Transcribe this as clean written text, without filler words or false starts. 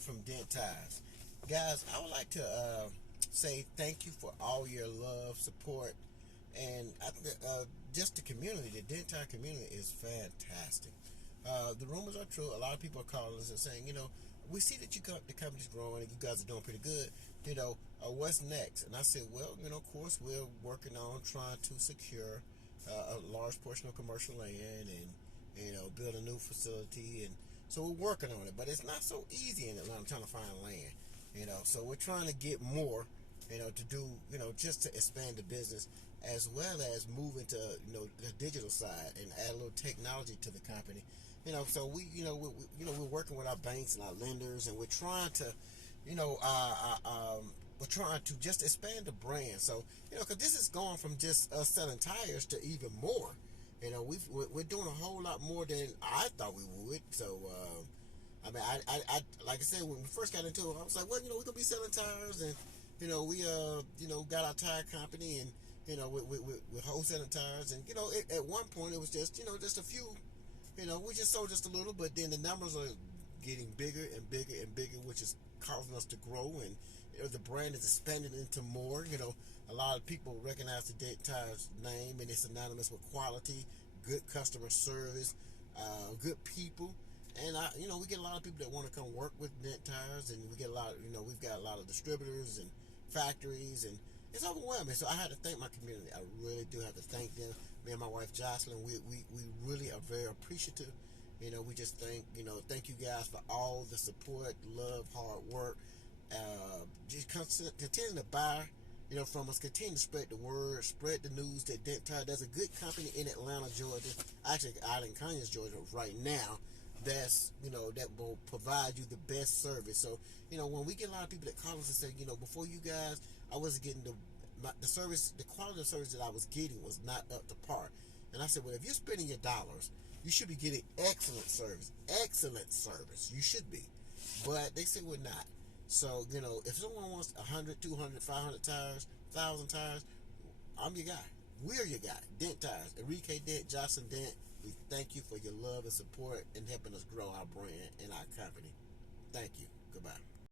from Dent Tires. Guys, I would like to say thank you for all your love, support, and just the community. The Dent Tire community is fantastic. The rumors are true. A lot of people are calling us and saying, we see that the company's growing and you guys are doing pretty good. What's next? And I said, well, of course, we're working on trying to secure a large portion of commercial land and, build a new facility. And so we're working on it, but it's not so easy in Atlanta trying to find land. So we're trying to get more, to do, just to expand the business as well as move into, the digital side and add a little technology to the company. So we're working with our banks and our lenders, and we're trying to, we're trying to just expand the brand. So, because this is going from just us selling tires to even more. We're doing a whole lot more than I thought we would. So, I mean, I like I said, when we first got into it, I was like, well, we're gonna be selling tires, and we got our tire company, and we're wholesaling tires, and at one point it was just just a few, we just sold just a little, but then the numbers are getting bigger and bigger and bigger, which is causing us to grow, and the brand is expanding into more. A lot of people recognize the Dent Tires name, and it's synonymous with quality, good customer service, good people. And we get a lot of people that want to come work with Dent Tires, and we get a lot. We've got a lot of distributors and factories, and it's overwhelming. So I had to thank my community. I really do have to thank them. Me and my wife Jocelyn, we really are very appreciative. We just thank you guys for all the support, love, hard work. Just continue to buy, from us. Continue to spread the word, spread the news that Dent Tire. There's a good company in Atlanta, Georgia. Actually, out in Conyers, Georgia, right now. That's that will provide you the best service. So when we get a lot of people that call us and say, before you guys, I wasn't getting the service, the quality of service that I was getting was not up to par. And I said, well, if you're spending your dollars, you should be getting excellent service. Excellent service. You should be. But they say we're not. So, if someone wants 100, 200, 500 tires, 1,000 tires, I'm your guy. We're your guy. Dent Tires. Enrique Dent, Jocelyn Dent. We thank you for your love and support and helping us grow our brand and our company. Thank you. Goodbye.